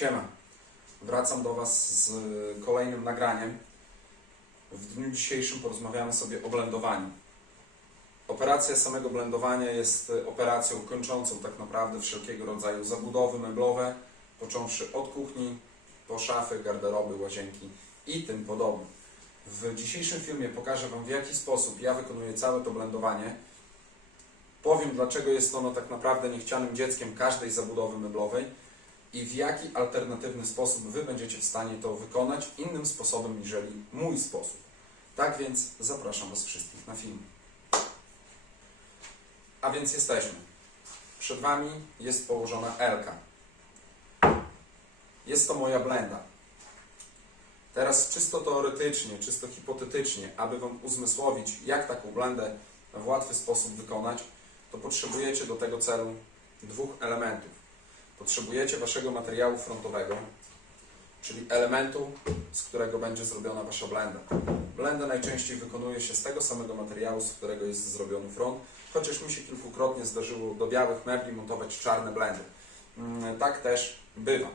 Siema. Wracam do Was z kolejnym nagraniem. W dniu dzisiejszym porozmawiamy sobie o blendowaniu. Operacja samego blendowania jest operacją kończącą tak naprawdę wszelkiego rodzaju zabudowy meblowe, począwszy od kuchni, po szafy, garderoby, łazienki i tym podobne. W dzisiejszym filmie pokażę Wam w jaki sposób ja wykonuję całe to blendowanie. Powiem dlaczego jest ono tak naprawdę niechcianym dzieckiem każdej zabudowy meblowej i w jaki alternatywny sposób Wy będziecie w stanie to wykonać innym sposobem niżeli mój sposób. Tak więc zapraszam Was wszystkich na film. A więc jesteśmy. Przed Wami jest położona Elka. Jest to moja blenda. Teraz czysto teoretycznie, czysto hipotetycznie, aby Wam uzmysłowić, jak taką blendę w łatwy sposób wykonać, to potrzebujecie do tego celu dwóch elementów. Potrzebujecie Waszego materiału frontowego, czyli elementu, z którego będzie zrobiona Wasza blenda. Blendę najczęściej wykonuje się z tego samego materiału, z którego jest zrobiony front, chociaż mi się kilkukrotnie zdarzyło do białych mebli montować czarne blendy. Mm, Tak też bywa.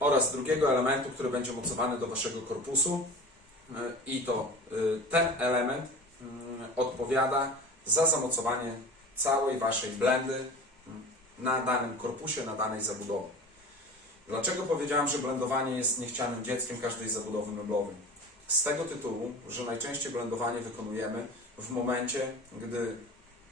Oraz drugiego elementu, który będzie mocowany do Waszego korpusu y, i to y, ten element mm, odpowiada za zamocowanie całej Waszej blendy na danym korpusie, na danej zabudowie. Dlaczego powiedziałem, że blendowanie jest niechcianym dzieckiem każdej zabudowy meblowej? Z tego tytułu, że najczęściej blendowanie wykonujemy w momencie, gdy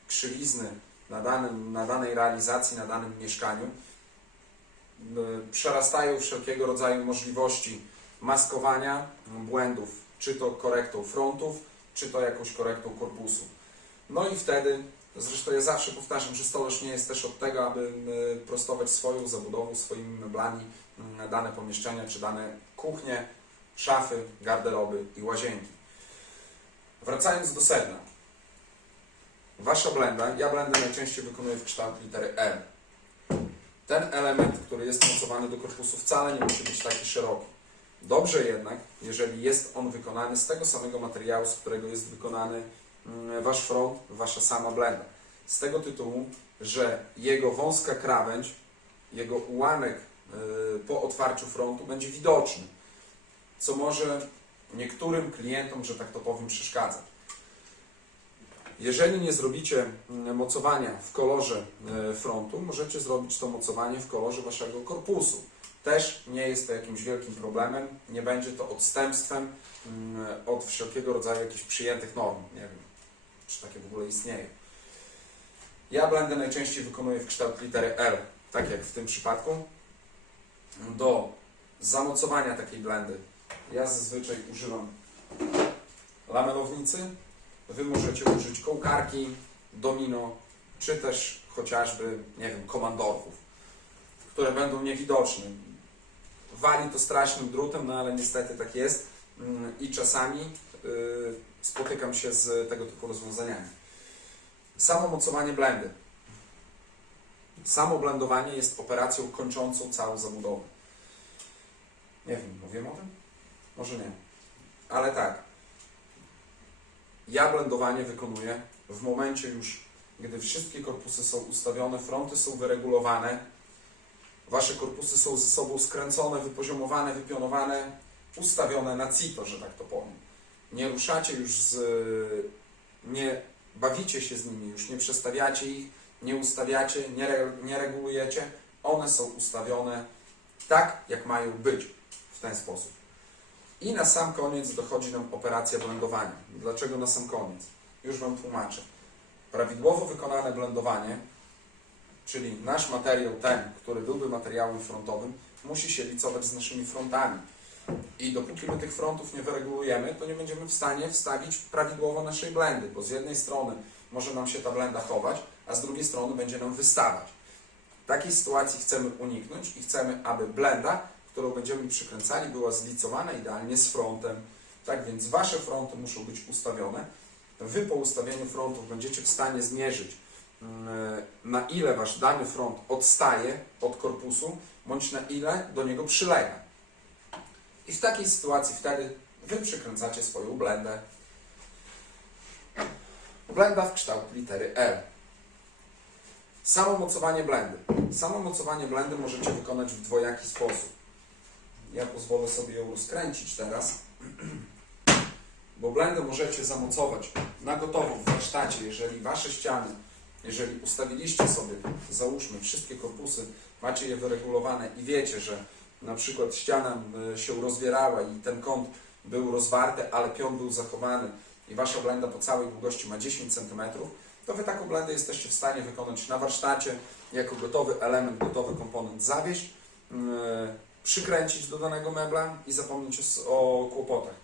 krzywizny na, danym, na danej realizacji, na danym mieszkaniu y, przerastają wszelkiego rodzaju możliwości maskowania błędów, czy to korektą frontów, czy to jakąś korektą korpusu. No i wtedy, zresztą ja zawsze powtarzam, że stolarz nie jest też od tego, aby y, prostować swoją zabudową, swoimi meblami y, dane pomieszczenia, czy dane kuchnie, szafy, garderoby i łazienki. Wracając do sedna. Wasza blenda, ja blendę najczęściej wykonuję w kształt litery L. Ten element, który jest mocowany do korpusu, wcale nie musi być taki szeroki. Dobrze jednak, jeżeli jest on wykonany z tego samego materiału, z którego jest wykonany mm, wasz front, wasza sama blenda. Z tego tytułu, że jego wąska krawędź, jego ułamek y, po otwarciu frontu będzie widoczny, co może niektórym klientom, że tak to powiem, przeszkadzać. Jeżeli nie zrobicie mm, mocowania w kolorze e, frontu, możecie zrobić to mocowanie w kolorze waszego korpusu. Też nie jest to jakimś wielkim problemem, nie będzie to odstępstwem mm, od wszelkiego rodzaju jakichś przyjętych norm. Czy takie w ogóle istnieje. Ja blendę najczęściej wykonuję w kształt litery L, tak jak w tym przypadku. Do zamocowania takiej blendy ja zazwyczaj używam lamelownicy, Wy możecie użyć kołkarki, domino, czy też chociażby, nie wiem, komandorków, które będą niewidoczne. Wali to strasznym drutem, no ale niestety tak jest Mm, i czasami y, spotykam się z tego typu rozwiązaniami. Samo mocowanie blendy. Samo blendowanie jest operacją kończącą całą zabudowę. Nie wiem, mówię o tym? Może nie. Ale tak, ja blendowanie wykonuję w momencie już, gdy wszystkie korpusy są ustawione, fronty są wyregulowane, wasze korpusy są ze sobą skręcone, wypoziomowane, wypionowane, ustawione na cito, że tak to powiem. Nie ruszacie już z... nie bawicie się z nimi już, nie przestawiacie ich, nie ustawiacie, nie, re, nie regulujecie. One są ustawione tak, jak mają być w ten sposób. I na sam koniec dochodzi nam operacja blendowania. Dlaczego na sam koniec? Już Wam tłumaczę. Prawidłowo wykonane blendowanie, czyli nasz materiał, ten, który byłby materiałem frontowym, musi się licować z naszymi frontami. I dopóki my tych frontów nie wyregulujemy, to nie będziemy w stanie wstawić prawidłowo naszej blendy, bo z jednej strony może nam się ta blenda chować, a z drugiej strony będzie nam wystawać. Takiej sytuacji chcemy uniknąć i chcemy, aby blenda którą będziemy przykręcali, była zlicowana idealnie z frontem. Tak więc Wasze fronty muszą być ustawione. Wy po ustawieniu frontów będziecie w stanie zmierzyć, mm, na ile Wasz dany front odstaje od korpusu, bądź na ile do niego przylega. I w takiej sytuacji wtedy Wy przykręcacie swoją blendę. Blenda w kształt litery L. Samo mocowanie blendy. Samo mocowanie blendy możecie wykonać w dwojaki sposób. Ja pozwolę sobie ją rozkręcić teraz, bo blendę możecie zamocować na gotowo w warsztacie, jeżeli wasze ściany, jeżeli ustawiliście sobie, załóżmy, wszystkie korpusy, macie je wyregulowane i wiecie, że na przykład ściana się rozwierała i ten kąt był rozwarty, ale pion był zachowany i wasza blenda po całej długości ma 10 cm, to wy taką blendę jesteście w stanie wykonać na warsztacie jako gotowy element, gotowy komponent zawieść, przykręcić do danego mebla i zapomnieć o, kłopotach.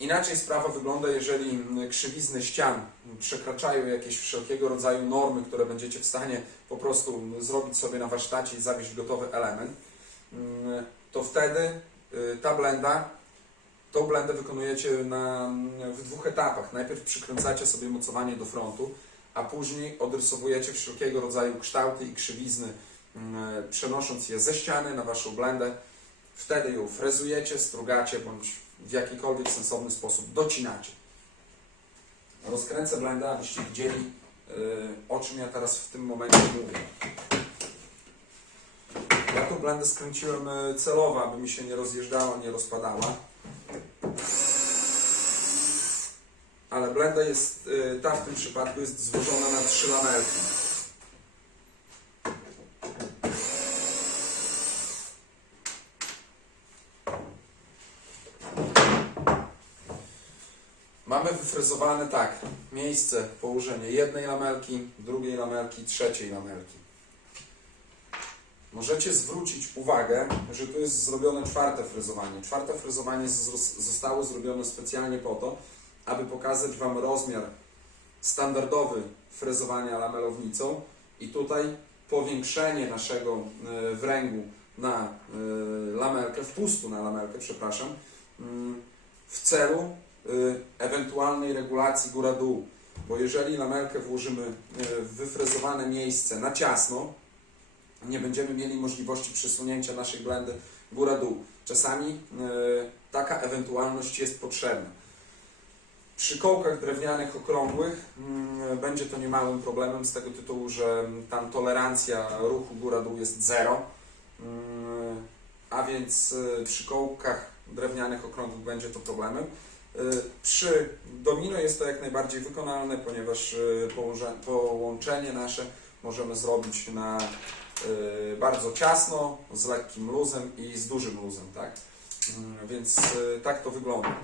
Inaczej sprawa wygląda, jeżeli krzywizny ścian przekraczają jakieś wszelkiego rodzaju normy, które będziecie w stanie po prostu zrobić sobie na warsztacie i zawieść gotowy element, to wtedy y, ta blenda, tą blendę wykonujecie na, w dwóch etapach. Najpierw przykręcacie sobie mocowanie do frontu, a później odrysowujecie wszelkiego rodzaju kształty i krzywizny, mm, przenosząc je ze ściany na waszą blendę. Wtedy ją frezujecie, strugacie bądź w jakikolwiek sensowny sposób docinacie. Rozkręcę blendę, abyście widzieli, yy, o czym ja teraz w tym momencie mówię. Ja tą blendę skręciłem y, celowo, aby mi się nie rozjeżdżała, nie rozpadała. Ale blenda jest, y, ta w tym przypadku jest złożona na trzy lamelki. Mamy wyfrezowane tak, miejsce, położenie jednej lamelki, drugiej lamelki, trzeciej lamelki. Możecie zwrócić uwagę, że tu jest zrobione czwarte frezowanie. Czwarte frezowanie z- zostało zrobione specjalnie po to, aby pokazać Wam rozmiar standardowy frezowania lamelownicą i tutaj powiększenie naszego e, wręgu na e, lamelkę, wpustu na lamelkę, przepraszam, mm, w celu e, ewentualnej regulacji góra-dół. Bo jeżeli lamelkę włożymy w wyfrezowane miejsce na ciasno, nie będziemy mieli możliwości przesunięcia naszej blendy góra-dół. Czasami e, taka ewentualność jest potrzebna. Przy kołkach drewnianych okrągłych mm, będzie to niemałym problemem z tego tytułu, że tam tolerancja ruchu góra-dół jest zero, Mm, a więc e, przy kołkach drewnianych okrągłych będzie to problemem. E, Przy domino jest to jak najbardziej wykonalne, ponieważ połączenie nasze możemy zrobić na bardzo ciasno, z lekkim luzem i z dużym luzem, tak? Mm, Więc y, tak to wygląda.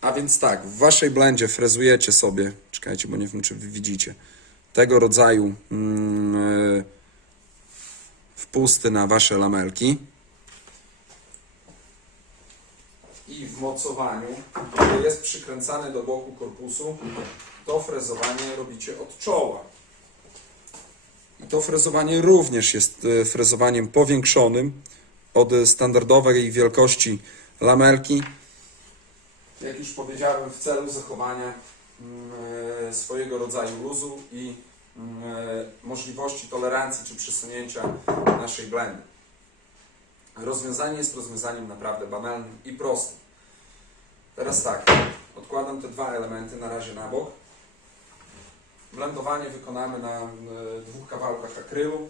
A więc tak, w waszej blendzie frezujecie sobie, czekajcie, bo nie wiem, czy widzicie, tego rodzaju mm, y, wpusty na wasze lamelki. I w mocowaniu, które jest przykręcane do boku korpusu, to frezowanie robicie od czoła. I to frezowanie również jest e, frezowaniem powiększonym od standardowej wielkości lamelki. Jak już powiedziałem, w celu zachowania mm, e, swojego rodzaju luzu i mm, e, możliwości tolerancji czy przesunięcia naszej blendy. Rozwiązanie jest rozwiązaniem naprawdę banalnym i prostym. Teraz tak, odkładam te dwa elementy na razie na bok. Blendowanie wykonamy na e, dwóch kawałkach akrylu.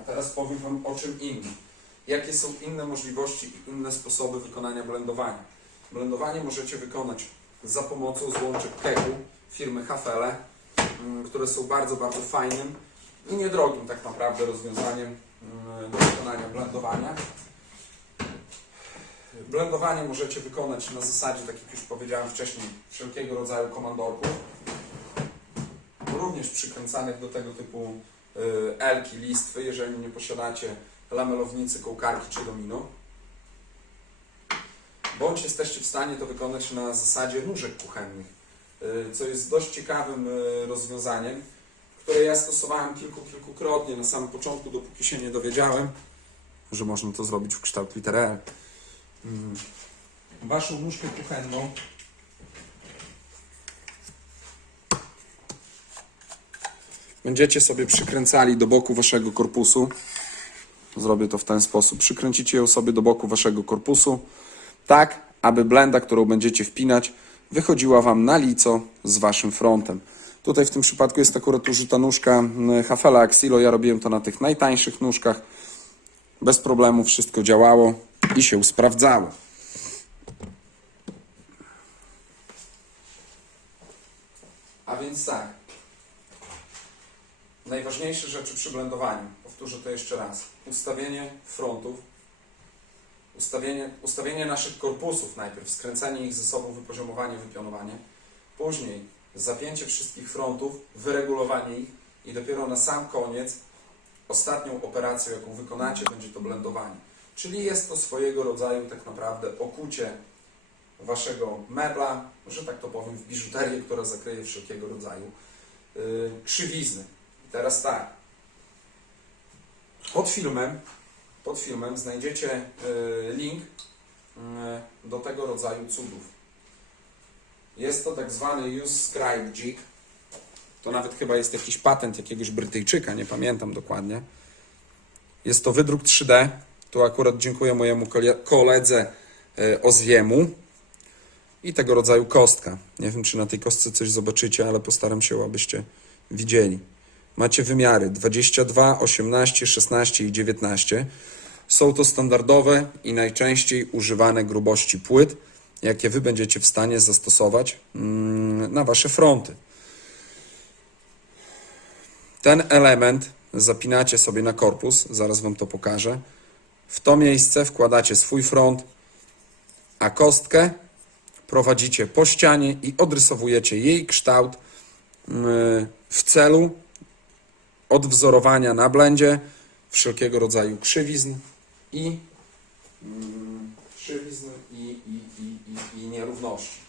A teraz powiem Wam o czym innym. Jakie są inne możliwości i inne sposoby wykonania blendowania. Blendowanie możecie wykonać za pomocą złączek keku firmy Hafele, mm, które są bardzo, bardzo fajnym i niedrogim tak naprawdę rozwiązaniem mm, do wykonania blendowania. Blendowanie możecie wykonać na zasadzie, tak jak już powiedziałem wcześniej, wszelkiego rodzaju komandorków. Również przykręcanych do tego typu y, elki, listwy, jeżeli nie posiadacie lamelownicy, kołkarki czy domino. Bądź jesteście w stanie to wykonać na zasadzie nóżek kuchennych, y, co jest dość ciekawym y, rozwiązaniem, które ja stosowałem kilku, kilkukrotnie na samym początku, dopóki się nie dowiedziałem, że można to zrobić w kształt litery L. Mm. Waszą nóżkę kuchenną będziecie sobie przykręcali do boku waszego korpusu. Zrobię to w ten sposób. Przykręcicie ją sobie do boku waszego korpusu, tak aby blenda, którą będziecie wpinać, wychodziła Wam na lico z Waszym frontem. Tutaj w tym przypadku jest akurat użyta nóżka mm, Hafela Axilo. Ja robiłem to na tych najtańszych nóżkach. Bez problemu wszystko działało i się sprawdzało. A więc tak. Najważniejsze rzeczy przy blendowaniu. Powtórzę to jeszcze raz. Ustawienie frontów. Ustawienie, ustawienie naszych korpusów najpierw. Skręcenie ich ze sobą, wypoziomowanie, wypionowanie. Później zapięcie wszystkich frontów, wyregulowanie ich i dopiero na sam koniec ostatnią operacją, jaką wykonacie, będzie to blendowanie. Czyli jest to swojego rodzaju tak naprawdę okucie waszego mebla, że tak to powiem, w biżuterię, która zakryje wszelkiego rodzaju yy, krzywizny. I teraz tak. Pod filmem, pod filmem znajdziecie yy, link yy, do tego rodzaju cudów. Jest to tak zwany Use Scribe Jig. To nawet chyba jest jakiś patent jakiegoś Brytyjczyka, nie pamiętam dokładnie. Jest to wydruk 3D. Tu akurat dziękuję mojemu koledze e, Ozwiemu. I tego rodzaju kostka. Nie wiem, czy na tej kostce coś zobaczycie, ale postaram się, abyście widzieli. Macie wymiary 22, 18, 16 i 19. Są to standardowe i najczęściej używane grubości płyt, jakie Wy będziecie w stanie zastosować mm, na Wasze fronty. Ten element zapinacie sobie na korpus, zaraz Wam to pokażę. W to miejsce wkładacie swój front, a kostkę prowadzicie po ścianie i odrysowujecie jej kształt mm, w celu odwzorowania na blendzie wszelkiego rodzaju krzywizn i mm, krzywizn i, i, i, i, i nierówności.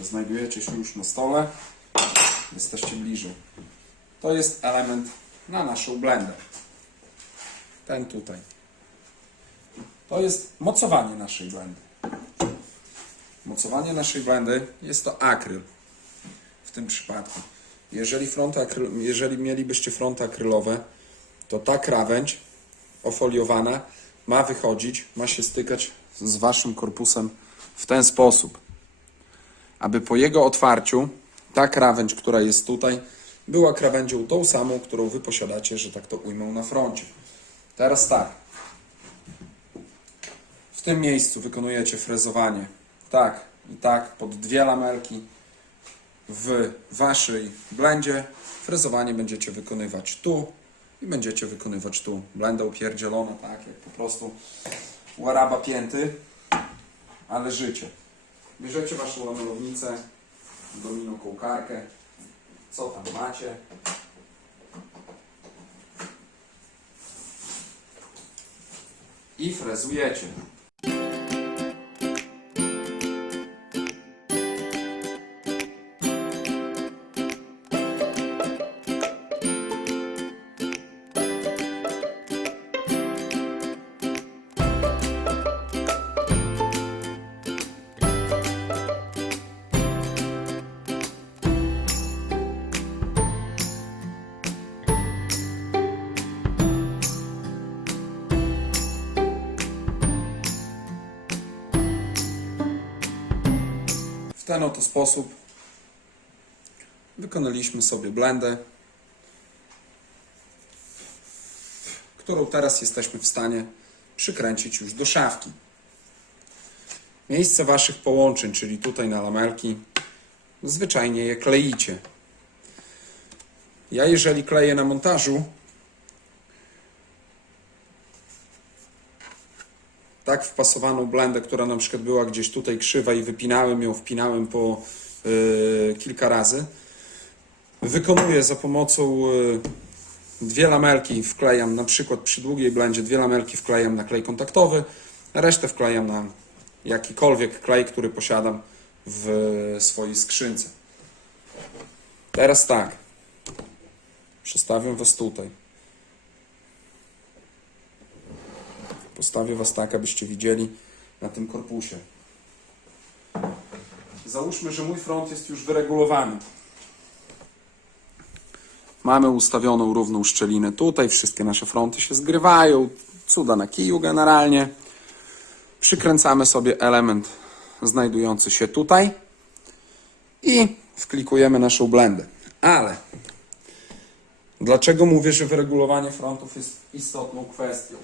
Znajdujecie się już na stole, jesteście bliżej. To jest element na naszą blendę. Ten tutaj. To jest mocowanie naszej blendy. Mocowanie naszej blendy jest to akryl w tym przypadku. Jeżeli, fronty akryl, jeżeli mielibyście fronty akrylowe, to ta krawędź ofoliowana ma wychodzić, ma się stykać z waszym korpusem w ten sposób, aby po jego otwarciu ta krawędź, która jest tutaj, była krawędzią tą samą, którą wy posiadacie, że tak to ujmę na froncie. Teraz tak. W tym miejscu wykonujecie frezowanie tak i tak pod dwie lamelki. W waszej blendzie frezowanie będziecie wykonywać tu i będziecie wykonywać tu. Blenda upierdzielona, tak jak po prostu u Araba pięty, ale życie. Bierzecie waszą lamelownicę, domino kołkarkę, co tam macie. I frezujecie. Ten oto sposób wykonaliśmy sobie blendę, którą teraz jesteśmy w stanie przykręcić już do szafki. Miejsce Waszych połączeń, czyli tutaj na lamelki, zwyczajnie je kleicie. Ja jeżeli kleję na montażu, tak wpasowaną blendę, która na przykład była gdzieś tutaj krzywa i wypinałem ją, wpinałem po y, kilka razy. Wykonuję za pomocą y, dwie lamelki wklejam, na przykład przy długiej blendzie dwie lamelki wklejam na klej kontaktowy, resztę wklejam na jakikolwiek klej, który posiadam w swojej skrzynce. Teraz tak. Przestawię Was tutaj. Postawię Was tak, abyście widzieli na tym korpusie. Załóżmy, że mój front jest już wyregulowany. Mamy ustawioną równą szczelinę tutaj, wszystkie nasze fronty się zgrywają, cuda na kiju generalnie. Przykręcamy sobie element znajdujący się tutaj i wklikujemy naszą blendę. Ale dlaczego mówię, że wyregulowanie frontów jest istotną kwestią?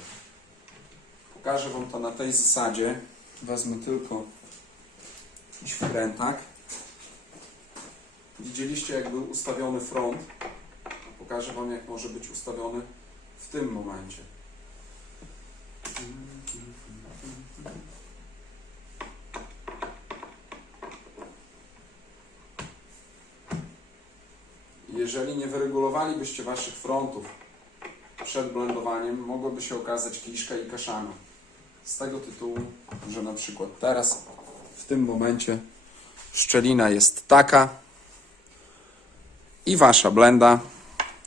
Pokażę Wam to na tej zasadzie. Wezmę tylko jakiś wkrętak. Widzieliście, jak był ustawiony front. Pokażę Wam, jak może być ustawiony w tym momencie. Jeżeli nie wyregulowalibyście Waszych frontów przed blendowaniem, mogłoby się okazać kiszka i kaszana. Z tego tytułu, że na przykład teraz, w tym momencie, szczelina jest taka i Wasza blenda,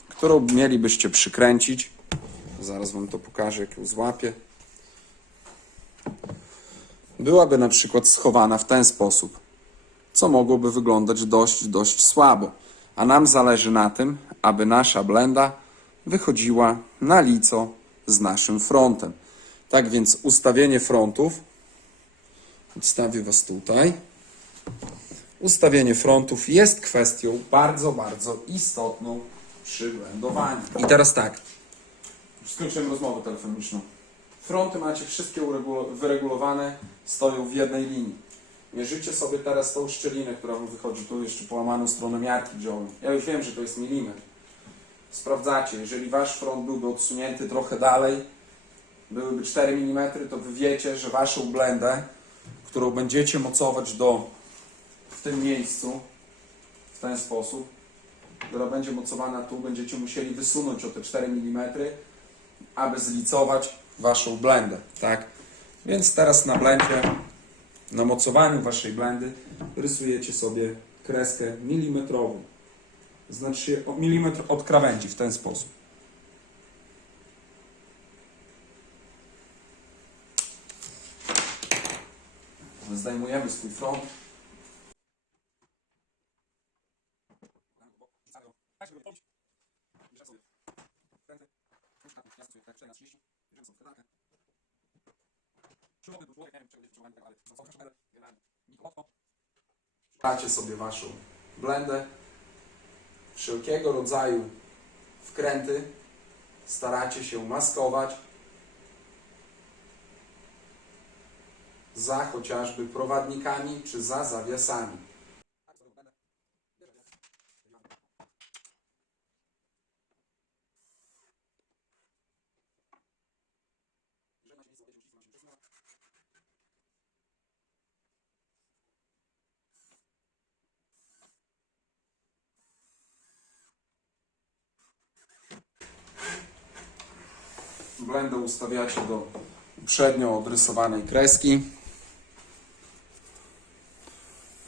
którą mielibyście przykręcić, zaraz Wam to pokażę, jak ją złapię, byłaby na przykład schowana w ten sposób, co mogłoby wyglądać dość, dość słabo. A nam zależy na tym, aby nasza blenda wychodziła na lico z naszym frontem. Tak więc ustawienie frontów, odstawię Was tutaj, ustawienie frontów jest kwestią bardzo, bardzo istotną przy blendowaniu. I teraz tak, skończyłem rozmowę telefoniczną. Fronty macie wszystkie wyregulowane, stoją w jednej linii. Mierzycie sobie teraz tą szczelinę, która wam wychodzi tu jeszcze połamaną stronę miarki wziąłem. Ja już wiem, że to jest milimetr. Sprawdzacie, jeżeli wasz front byłby odsunięty trochę dalej, byłyby 4 mm, to wy wiecie, że waszą blendę, którą będziecie mocować do w tym miejscu, w ten sposób, która będzie mocowana tu, będziecie musieli wysunąć o te 4 mm, aby zlicować waszą blendę, tak? Więc teraz na blendzie, na mocowaniu waszej blendy rysujecie sobie kreskę milimetrową. Znaczy milimetr od krawędzi w ten sposób. Zdejmujemy swój front. Dacie sobie waszą blendę. Wszelkiego rodzaju wkręty staracie się maskować za chociażby prowadnikami czy za zawiasami. Blendę ustawiacie do uprzednio odrysowanej kreski.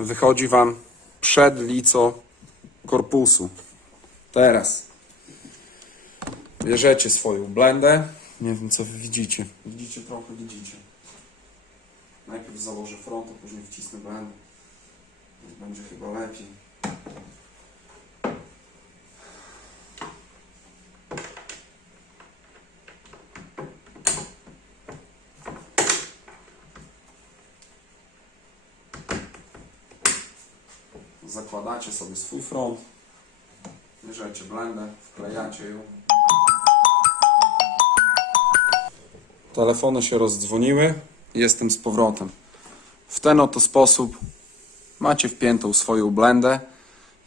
Wychodzi Wam przed lico korpusu. Teraz bierzecie swoją blendę. Nie wiem, co Wy widzicie. Widzicie trochę, widzicie. Najpierw założę front, a później wcisnę blendę. Będzie chyba lepiej. Zakładacie sobie swój front, bierzecie blendę, wklejacie ją. Telefony się rozdzwoniły, jestem z powrotem. W ten oto sposób macie wpiętą swoją blendę.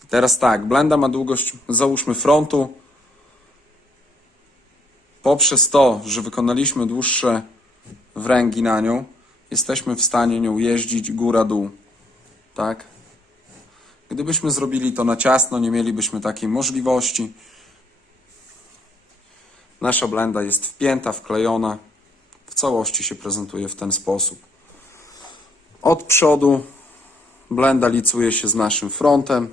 Teraz tak, blenda ma długość, załóżmy frontu. Poprzez to, że wykonaliśmy dłuższe wręgi na nią, jesteśmy w stanie nią jeździć góra-dół. Tak? Gdybyśmy zrobili to na ciasno, nie mielibyśmy takiej możliwości. Nasza blenda jest wpięta, wklejona. W całości się prezentuje w ten sposób. Od przodu blenda licuje się z naszym frontem.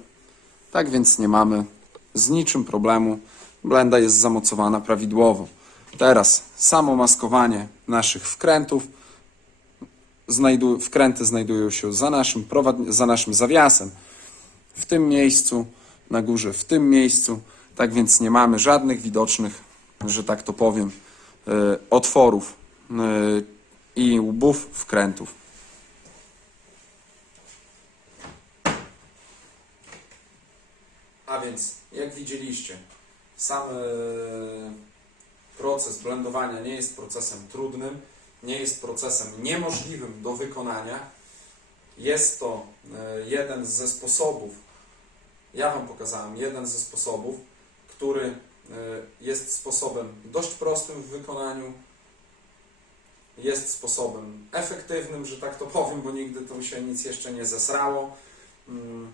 Tak więc nie mamy z niczym problemu. Blenda jest zamocowana prawidłowo. Teraz samo maskowanie naszych wkrętów. Znajdu- wkręty znajdują się za naszym, za naszym zawiasem w tym miejscu, na górze w tym miejscu. Tak więc nie mamy żadnych widocznych, że tak to powiem, e, otworów e, i łbów wkrętów. A więc, jak widzieliście, sam e, proces blendowania nie jest procesem trudnym, nie jest procesem niemożliwym do wykonania. Jest to jeden ze sposobów, ja Wam pokazałem jeden ze sposobów, który e, jest sposobem dość prostym w wykonaniu, jest sposobem efektywnym, że tak to powiem, bo nigdy tu się nic jeszcze nie zesrało. Mm,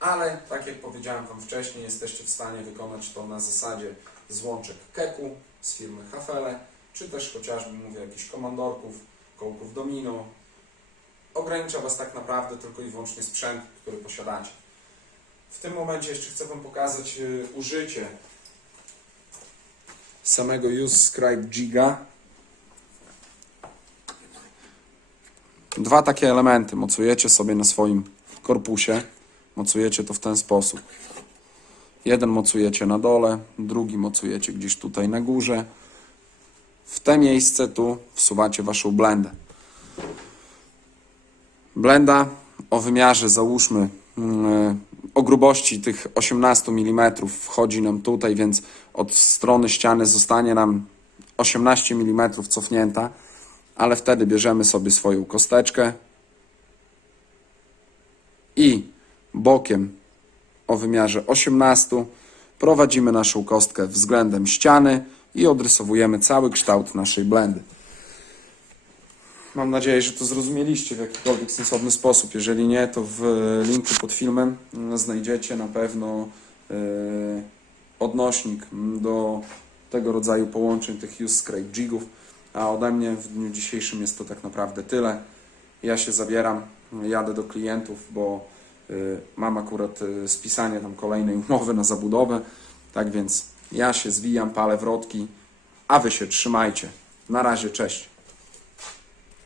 ale tak jak powiedziałem Wam wcześniej, jesteście w stanie wykonać to na zasadzie złączek keku z firmy Hafele, czy też chociażby, mówię, jakichś komandorków, kołków domino. Ogranicza Was tak naprawdę tylko i wyłącznie sprzęt, który posiadacie. W tym momencie jeszcze chcę Wam pokazać y, użycie samego Use Scribe Giga. Dwa takie elementy mocujecie sobie na swoim korpusie. Mocujecie to w ten sposób. Jeden mocujecie na dole, drugi mocujecie gdzieś tutaj na górze. W te miejsce tu wsuwacie waszą blendę. Blenda o wymiarze załóżmy mm, o grubości tych 18 mm wchodzi nam tutaj, więc od strony ściany zostanie nam 18 mm cofnięta, ale wtedy bierzemy sobie swoją kosteczkę i bokiem o wymiarze 18 prowadzimy naszą kostkę względem ściany i odrysowujemy cały kształt naszej blendy. Mam nadzieję, że to zrozumieliście w jakikolwiek sensowny sposób. Jeżeli nie, to w linku pod filmem mm, znajdziecie na pewno e, odnośnik mm, do tego rodzaju połączeń, tych use scrape jigów. A ode mnie w dniu dzisiejszym jest to tak naprawdę tyle. Ja się zabieram, jadę do klientów, bo y, mam akurat y, spisanie tam kolejnej umowy na zabudowę. Tak więc ja się zwijam, palę wrotki, a wy się trzymajcie. Na razie, cześć.